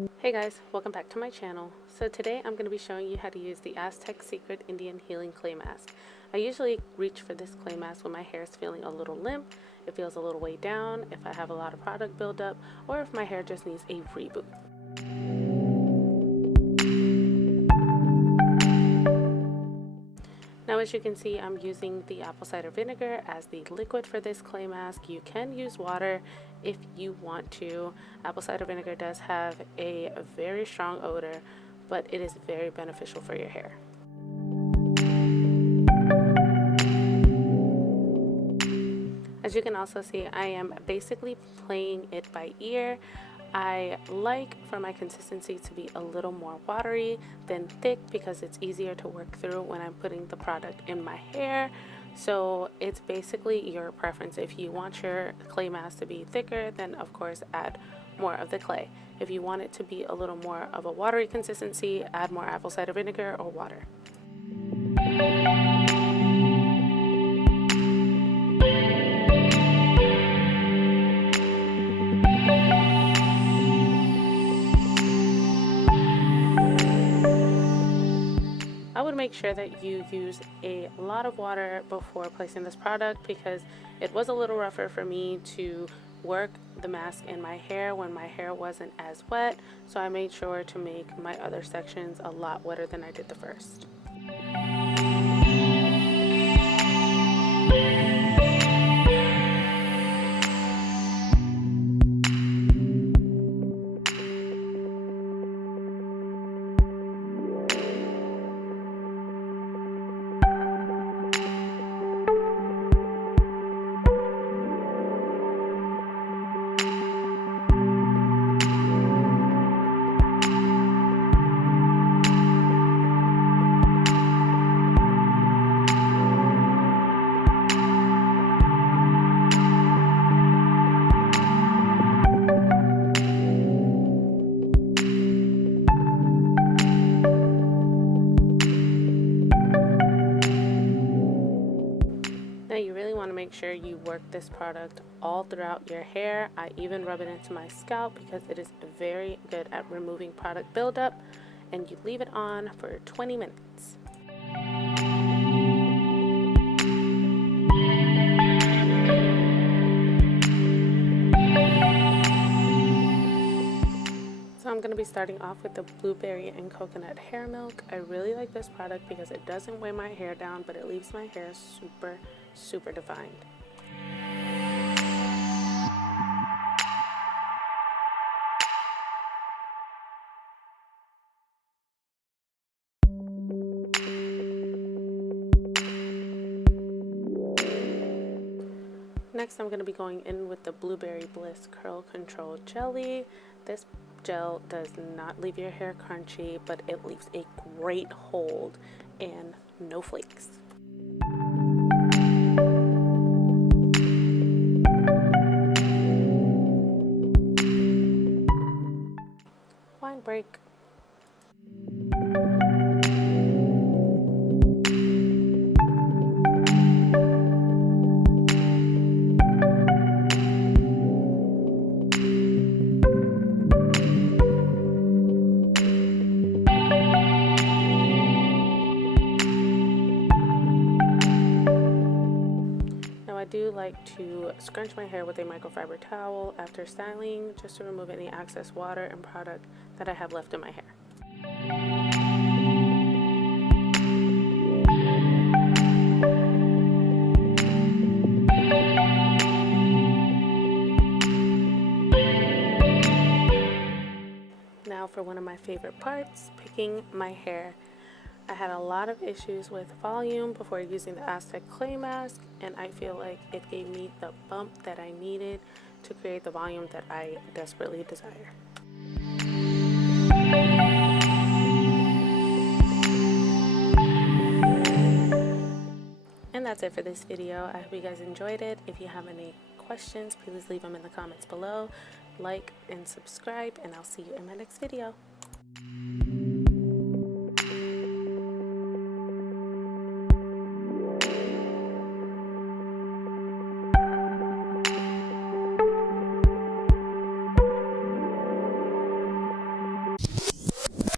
Hey guys, welcome back to my channel. So today I'm going to be showing you how to use the Aztec Secret Indian Healing Clay Mask. I usually reach for this clay mask when my hair is feeling a little limp, it feels a little way down, if I have a lot of product buildup, or if my hair just needs a reboot. Now as you can see, I'm using the apple cider vinegar as the liquid for this clay mask. You can use water if you want to. Apple cider vinegar does have a very strong odor, but it is very beneficial for your hair. As you can also see, I am basically playing it by ear. I like for my consistency to be a little more watery than thick because it's easier to work through when I'm putting the product in my hair. So it's basically your preference. If you want your clay mask to be thicker, then of course add more of the clay. If you want it to be a little more of a watery consistency, add more apple cider vinegar or water. I would make sure that you use a lot of water before placing this product because it was a little rougher for me to work the mask in my hair when my hair wasn't as wet, so I made sure to make my other sections a lot wetter than I did the first. Now you really want to make sure you work this product all throughout your hair. I even rub it into my scalp because it is very good at removing product buildup, and you leave it on for 20 minutes. So I'm going to be starting off with the blueberry and coconut hair milk. I really like this product because it doesn't weigh my hair down, but it leaves my hair super defined. Next, I'm going to be going in with the Blueberry Bliss Curl Control Jelly. This gel does not leave your hair crunchy, but it leaves a great hold and no flakes. Wine break. I do like to scrunch my hair with a microfiber towel after styling just to remove any excess water and product that I have left in my hair. Now for one of my favorite parts, picking my hair. I had a lot of issues with volume before using the Aztec clay mask, and I feel like it gave me the bump that I needed to create the volume that I desperately desire. And that's it for this video. I hope you guys enjoyed it. If you have any questions, please leave them in the comments below. Like and subscribe, and I'll see you in my next video.